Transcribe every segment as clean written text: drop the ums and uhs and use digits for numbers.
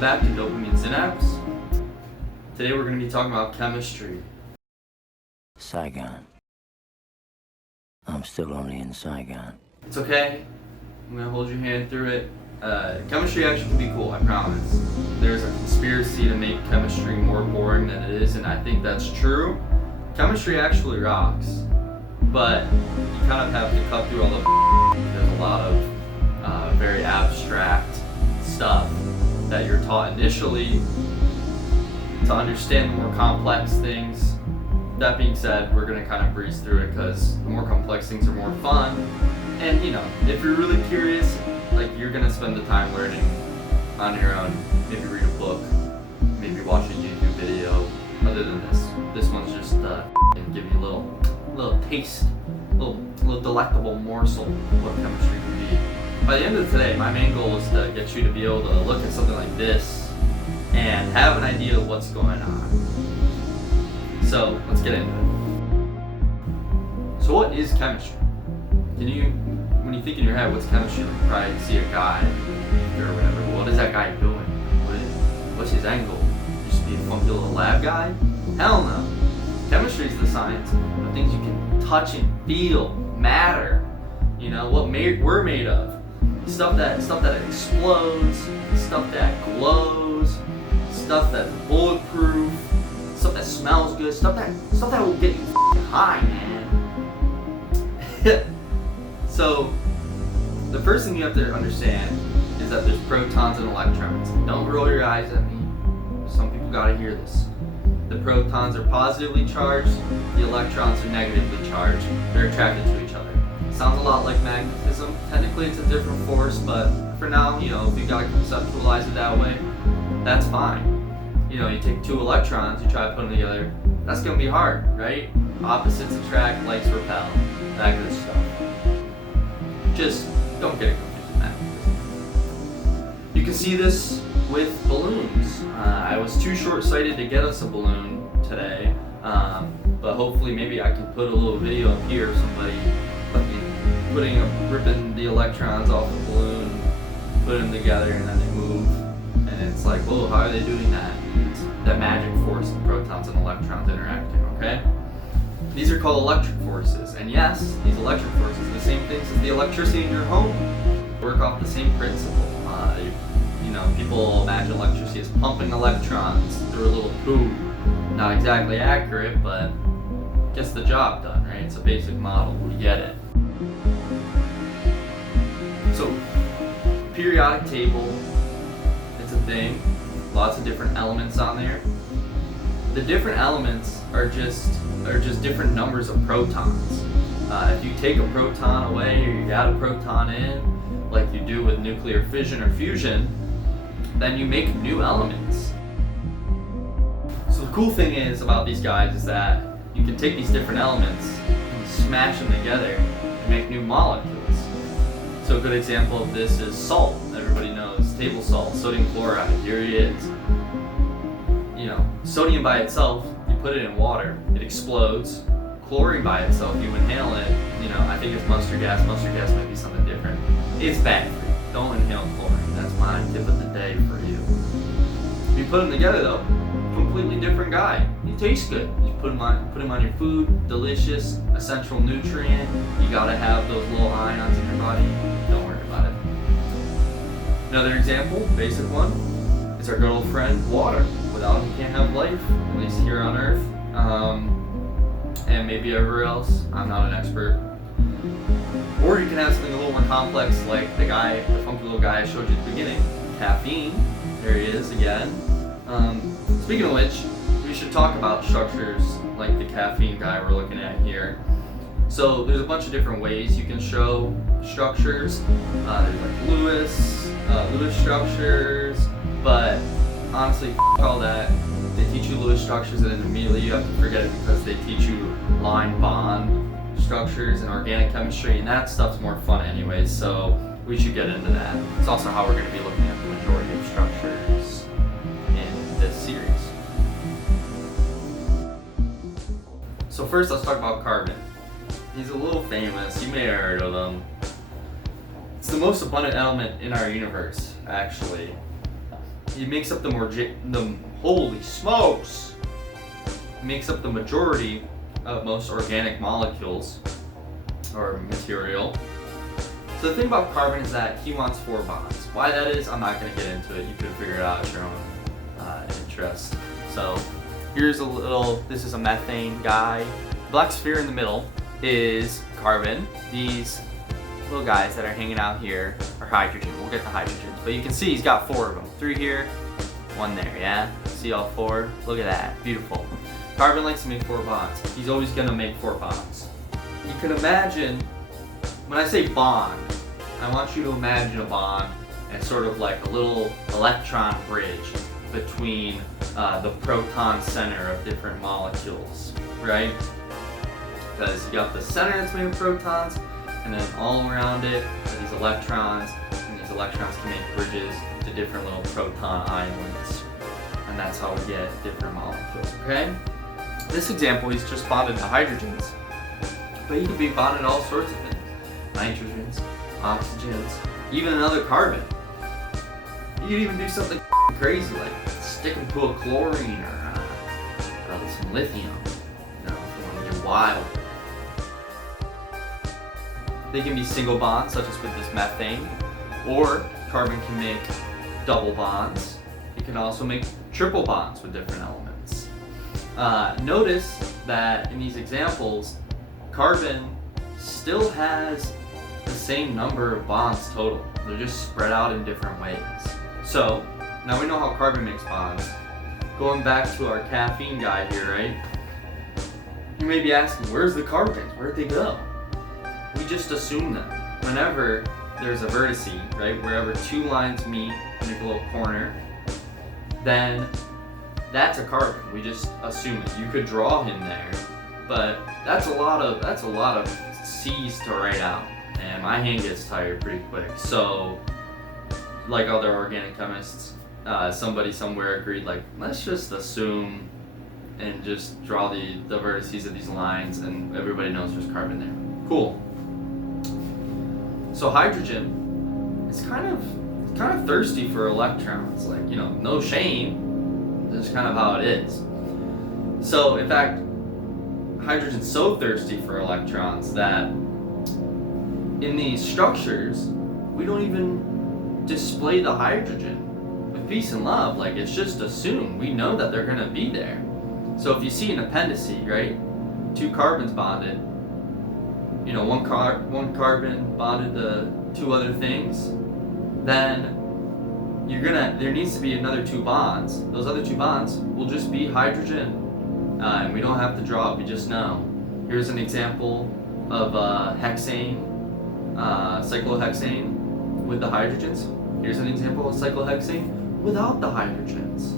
Welcome back to Dopamine Synapse. Today we're going to be talking about chemistry. Saigon. I'm still only in Saigon. It's okay. I'm going to hold your hand through it. Chemistry actually can be cool, I promise. There's a conspiracy to make chemistry more boring than it is, and I think that's true. Chemistry actually rocks, but you kind of have to cut through all the there's a lot of very abstract stuff that you're taught initially to understand the more complex things. That being said, we're going to kind of breeze through it because the more complex things are more fun. And you know, if you're really curious, like you're going to spend the time learning on your own. Maybe read a book, maybe watch a YouTube video. Other than this one's just give you a little taste, little delectable morsel of what chemistry can be. By the end of today, my main goal is to get you to be able to look at something like this and have an idea of what's going on. So let's get into it. So what is chemistry? When you think in your head, what's chemistry? Like you probably see a guy or whatever. What is that guy doing? What's his angle? Just be a funky little lab guy? Hell no. Chemistry is the science of things you can touch and feel, matter. You know what we're made of. Stuff that explodes, stuff that glows, stuff that's bulletproof, stuff that smells good, stuff that will get you high, man. So the first thing you have to understand is that there's protons and electrons. Don't roll your eyes at me. Some people gotta hear this. The protons are positively charged, the electrons are negatively charged. They're attracted to each other. Sounds a lot like magnetism. Technically it's a different force, but for now, you know, if you gotta conceptualize it that way, that's fine. You know, you take two electrons, you try to put them together, that's gonna be hard, right? Opposites attract, likes repel, that good stuff. Just don't get it confused with magnetism. You can see this with balloons. I was too short-sighted to get us a balloon today, but hopefully maybe I can put a little video up here of somebody ripping the electrons off the balloon, put them together, and then they move. And it's like, whoa, how are they doing that? It's that magic force of protons and electrons interacting, okay? These are called electric forces. And yes, these electric forces are the same things as the electricity in your home. Work off the same principle. You know, people imagine electricity as pumping electrons through a little tube. Not exactly accurate, but gets the job done, right? It's a basic model. We get it. So, periodic table, it's a thing. Lots of different elements on there. The different elements are just different numbers of protons. If you take a proton away or you add a proton in, like you do with nuclear fission or fusion, then you make new elements. So the cool thing is about these guys is that you can take these different elements and smash them together and make new molecules. So a good example of this is salt. Everybody knows table salt, sodium chloride. Here it is. You know, sodium by itself, you put it in water, it explodes. Chlorine by itself, you inhale it. You know, I think it's mustard gas. Mustard gas might be something different. It's bad for you. Don't inhale chlorine. That's my tip of the day for you. If you put them together though, completely different guy. He tastes good. You put him on your food, delicious, essential nutrient. You gotta have those little ions in your body. Don't worry about it. Another example, basic one, is our good old friend, water. Without him, you can't have life, at least here on Earth, and maybe everywhere else. I'm not an expert. Or you can have something a little more complex, like the funky little guy I showed you at the beginning, caffeine. There he is again. Speaking of which, we should talk about structures like the caffeine guy we're looking at here. So there's a bunch of different ways you can show structures. There's like Lewis structures, but honestly, all that. They teach you Lewis structures and then immediately you have to forget it because they teach you line bond structures and organic chemistry, and that stuff's more fun anyways, so we should get into that. It's also how we're going to be looking at the majority of structures in this series. So first let's talk about carbon. He's a little famous, you may have heard of him. It's the most abundant element in our universe, actually. It makes up the holy smokes. It makes up the majority of most organic molecules or material. So the thing about carbon is that he wants 4 bonds. Why that is, I'm not going to get into it. You can figure it out at your own interest. So here's a little, this is a methane guy. Black sphere in the middle is carbon. These little guys that are hanging out here are hydrogen. We'll get the hydrogens. But you can see he's got 4 of them. 3 here, 1 there, yeah? See all 4? Look at that, beautiful. Carbon likes to make 4 bonds. He's always gonna make 4 bonds. You can imagine, when I say bond, I want you to imagine a bond as sort of like a little electron bridge between the proton center of different molecules, right? Because you got the center that's made of protons, and then all around it are these electrons, and these electrons can make bridges to different little proton islands. And that's how we get different molecules, okay? This example, he's just bonded to hydrogens, but he could be bonded to all sorts of things. Nitrogens, oxygens, even another carbon. You could even do something crazy like stick him to a chlorine or some lithium, you know, if you want to get wild. They can be single bonds, such as with this methane, or carbon can make double bonds. It can also make triple bonds with different elements. Notice that in these examples, carbon still has the same number of bonds total. They're just spread out in different ways. So, now we know how carbon makes bonds. Going back to our caffeine guy here, right? You may be asking, where's the carbons? Where'd they go? We just assume them. Whenever there's a vertice, right, wherever 2 lines meet in a little corner, then that's a carbon. We just assume it. You could draw him there, but that's a lot of C's to write out, and my hand gets tired pretty quick. So, like other organic chemists, somebody somewhere agreed, like, let's just assume and just draw the vertices of these lines, and everybody knows there's carbon there. Cool. So hydrogen is kind of thirsty for electrons. Like, you know, no shame. That's kind of how it is. So in fact, hydrogen's so thirsty for electrons that in these structures, we don't even display the hydrogen with peace and love. Like, it's just assumed. We know that they're gonna be there. So if you see an appendice, right, 2 carbons bonded, you know, one carbon bonded to 2 other things, then there needs to be another 2 bonds. Those other 2 bonds will just be hydrogen, and we don't have to draw it, we just know. Here's an example of hexane, cyclohexane with the hydrogens. Here's an example of cyclohexane without the hydrogens.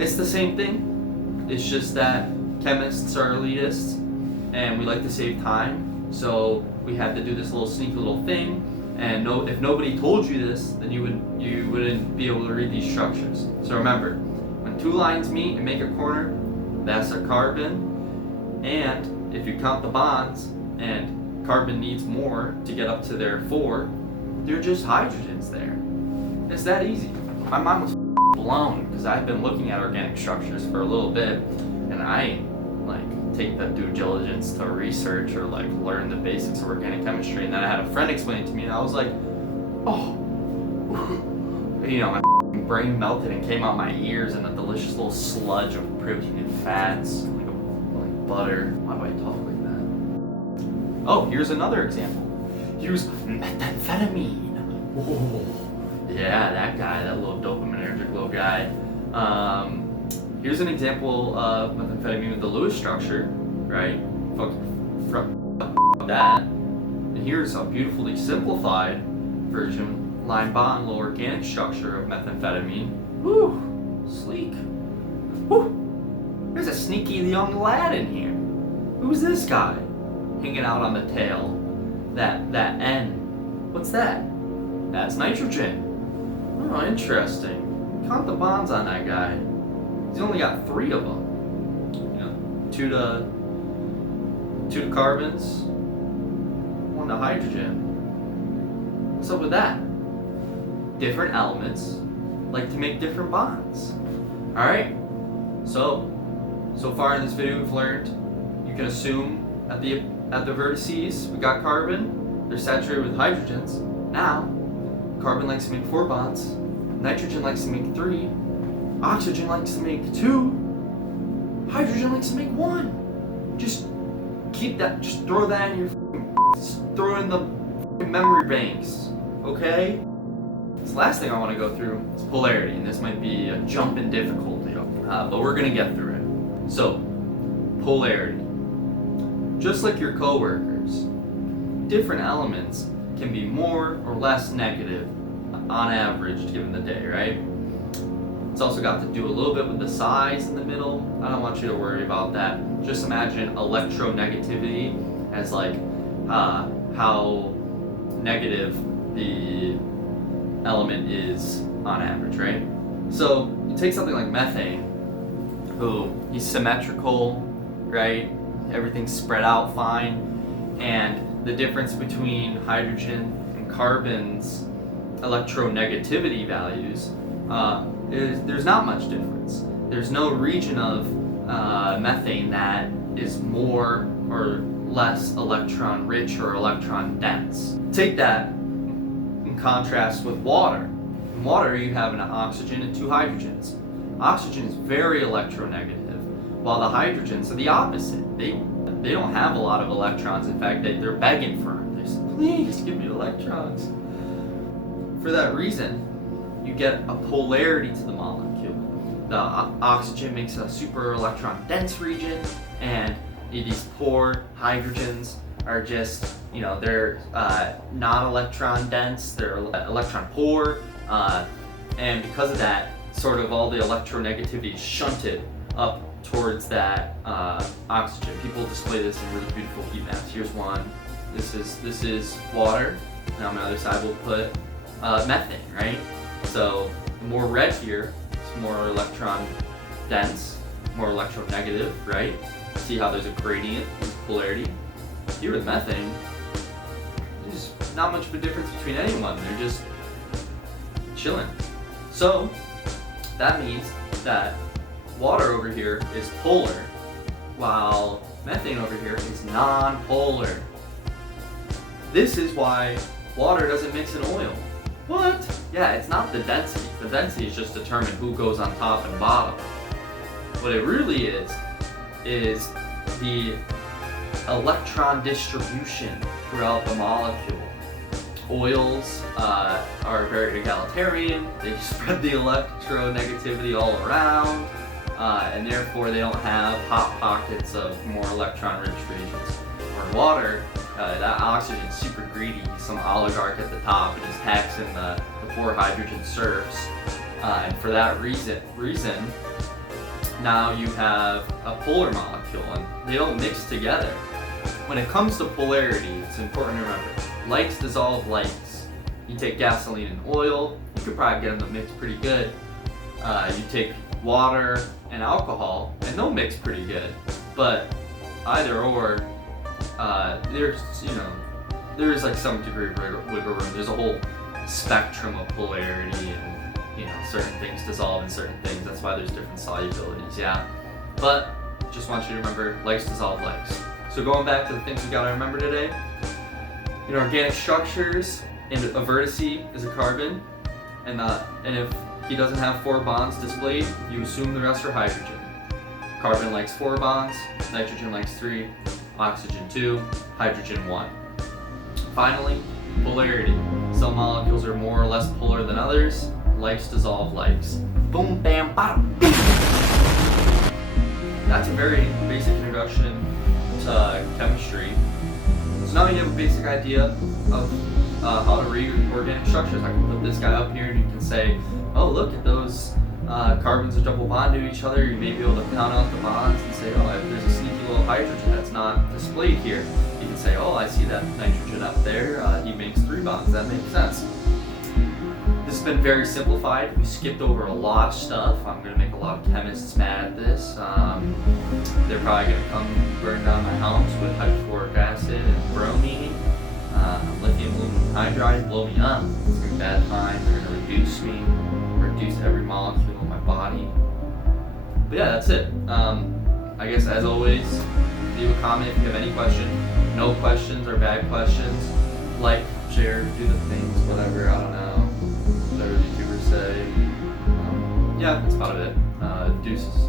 It's the same thing. It's just that chemists are elitists, and we like to save time, so we had to do this little sneaky little thing. And if nobody told you this, then you wouldn't be able to read these structures. So remember, when 2 lines meet and make a corner, that's a carbon. And if you count the bonds, and carbon needs more to get up to their 4, they're just hydrogens there. It's that easy. My mind was blown because I've been looking at organic structures for a little bit, and I ain't take the due diligence to research or learn the basics of organic chemistry. And then I had a friend explain it to me, and I was like, oh, you know, my brain melted and came out my ears in a delicious little sludge of protein and fats, like butter. Why do I talk like that? Oh, here's another example. Here's methamphetamine. Whoa. Yeah, that guy, that little dopaminergic little guy. Here's an example of methamphetamine with the Lewis structure, right? Fuck that. And here's a beautifully simplified version, line bond, little organic structure of methamphetamine. Woo, sleek. Woo. There's a sneaky young lad in here. Who's this guy? Hanging out on the tail. That N. What's that? That's nitrogen. Oh, interesting. Count the bonds on that guy. He's only got 3 of them. You know, 2 to carbons, 1 to hydrogen. What's up with that? Different elements, like to make different bonds. Alright? So far in this video we've learned you can assume at the vertices we got carbon, they're saturated with hydrogens. Now, carbon likes to make 4 bonds, nitrogen likes to make 3, oxygen likes to make 2, hydrogen likes to make 1. Just keep that, just throw that in your just throw it in the memory banks, okay? This last thing I want to go through is polarity, and this might be a jump in difficulty, but we're gonna get through it. So, polarity. Just like your coworkers, different elements can be more or less negative on average given the day, right? It's also got to do a little bit with the size in the middle. I don't want you to worry about that. Just imagine electronegativity as like how negative the element is on average, right? So you take something like methane, who he's symmetrical, right? Everything's spread out fine, and the difference between hydrogen and carbon's electronegativity values is there's not much difference. There's no region of methane that is more or less electron rich or electron dense. Take that in contrast with water. In water you have an oxygen and 2 hydrogens. Oxygen is very electronegative, while the hydrogens are the opposite. They don't have a lot of electrons. In fact, they're begging for them. They say, please give me electrons. For that reason, you get a polarity to the molecule. The oxygen makes a super electron dense region, and these poor hydrogens are just, they're not electron dense, they're electron poor, and because of that, sort of all the electronegativity is shunted up towards that oxygen. People display this in really beautiful heat maps. Here's one. This is water, and on the other side we'll put methane, right? So the more red here, it's more electron dense, more electronegative, right? See how there's a gradient in polarity? Here with methane, there's not much of a difference between anyone. They're just chilling. So that means that water over here is polar, while methane over here is non-polar. This is why water doesn't mix in oil. What? Yeah, it's not the density. The density is just determined who goes on top and bottom. What it really is the electron distribution throughout the molecule. Oils are very egalitarian. They spread the electronegativity all around, and therefore they don't have hot pockets of more electron-rich regions. Where water, that oxygen is super greedy. He's some oligarch at the top and is taxing the poor hydrogen serfs. And for that reason, now you have a polar molecule, and they don't mix together. When it comes to polarity, it's important to remember, likes dissolve likes. You take gasoline and oil, you could probably get them to mix pretty good. You take water and alcohol, and they'll mix pretty good. But either or, there's like some degree of wiggle room. There's a whole spectrum of polarity, and certain things dissolve in certain things. That's why there's different solubilities, yeah. But just want you to remember, likes dissolve likes. So going back to the things we gotta remember today, in organic structures, a vertice is a carbon, and if he doesn't have 4 bonds displayed, you assume the rest are hydrogen. Carbon likes 4 bonds, nitrogen likes 3, oxygen 2, hydrogen 1. Finally, polarity. Some molecules are more or less polar than others. Likes dissolve likes. Boom, bam, bottom. That's a very basic introduction to chemistry. So now you have a basic idea of how to read organic structures. I can put this guy up here and you can say, oh, look at those carbons are double bond to each other. You may be able to count out the bonds and say, oh, there's a sneaky little hydrogen that's not displayed here. You can say, oh, I see that nitrogen up there. He makes 3 bonds. That makes sense. This has been very simplified. We skipped over a lot of stuff. I'm going to make a lot of chemists mad at this. They're probably going to come burn down my house with hydrofluoric acid and bromine. Lithium aluminum hydride, blow me up. It's going to be a bad time. They're going to reduce me, reduce gone through my body. But yeah, that's it. I guess as always, leave a comment if you have any question. No questions or bad questions. Like, share, do the things, whatever, I don't know. Whatever YouTubers say. Yeah, that's about it. Deuces.